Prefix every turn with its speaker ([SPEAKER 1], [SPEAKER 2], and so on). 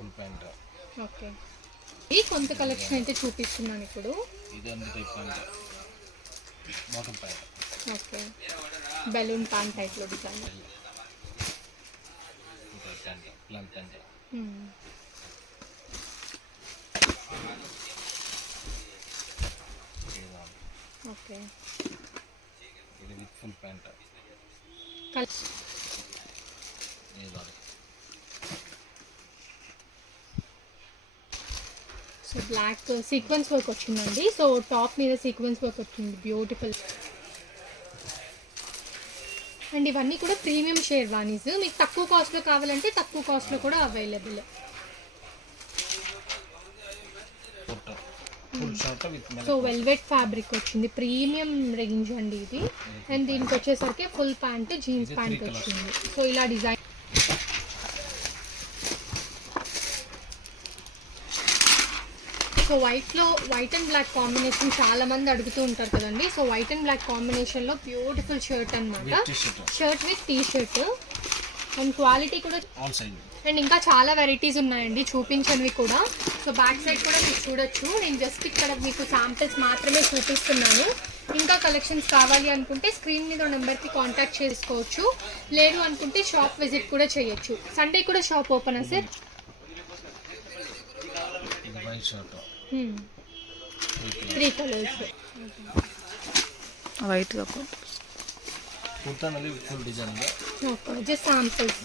[SPEAKER 1] Full pant.
[SPEAKER 2] Okay. ఈ కొంత collection అయితే చూపిస్తున్నాను ఇప్పుడు.
[SPEAKER 1] ఇది అంత type pant. Bottom pant.
[SPEAKER 2] Okay. Balloon pant టైప్లో design.
[SPEAKER 1] Type pant plan pant. ఇది బాగుంది.
[SPEAKER 2] ఓకే.
[SPEAKER 1] ఇది విత్ ఫుల్ ప్యాంట్.
[SPEAKER 2] కల్
[SPEAKER 1] ఇది బాగుంది.
[SPEAKER 2] సో బ్లాక్ సీక్వెన్స్ వర్క్ వచ్చిందండి. సో టాప్ మీద సీక్వెన్స్ వర్క్ వచ్చింది. బ్యూటిఫుల్ అండ్ ఇవన్నీ కూడా ప్రీమియం షేర్వానీస్ మీకు తక్కువ కాస్ట్లో కావాలంటే తక్కువ కాస్ట్లో కూడా అవైలబుల్ సో వెల్వెట్ ఫ్యాబ్రిక్ వచ్చింది. ప్రీమియం రేంజ్ అండి ఇది. అండ్ దీనికి వచ్చేసరికి ఫుల్ ప్యాంట్ జీన్స్ ప్యాంట్. వచ్చింది. సో ఇలా డిజైన్ సో వైట్లో వైట్ అండ్ బ్లాక్ కాంబినేషన్ చాలా మంది అడుగుతూ ఉంటారు కదండి. సో వైట్ అండ్ బ్లాక్ కాంబినేషన్లో బ్యూటిఫుల్ షర్ట్ అన్నమాట.
[SPEAKER 1] With T shirt
[SPEAKER 2] with T shirt and quality కూడా అండ్ ఇంకా చాలా వెరైటీస్ ఉన్నాయండి. చూపించనివి కూడా. సో బ్యాక్ సైడ్ కూడా మీరు చూడొచ్చు. నేను జస్ట్ ఇక్కడ మీకు శాంపిల్స్ మాత్రమే చూపిస్తున్నాను. ఇంకా కలెక్షన్స్ కావాలి అనుకుంటే స్క్రీన్ మీద నెంబర్కి కాంటాక్ట్ చేసుకోవచ్చు. లేదు అనుకుంటే షాప్ విజిట్ కూడా చేయొచ్చు. సండే కూడా షాప్ ఓపెనా సార్ త్రీ కలర్స్
[SPEAKER 3] వైట్గా
[SPEAKER 1] kurta full design
[SPEAKER 2] okay just samples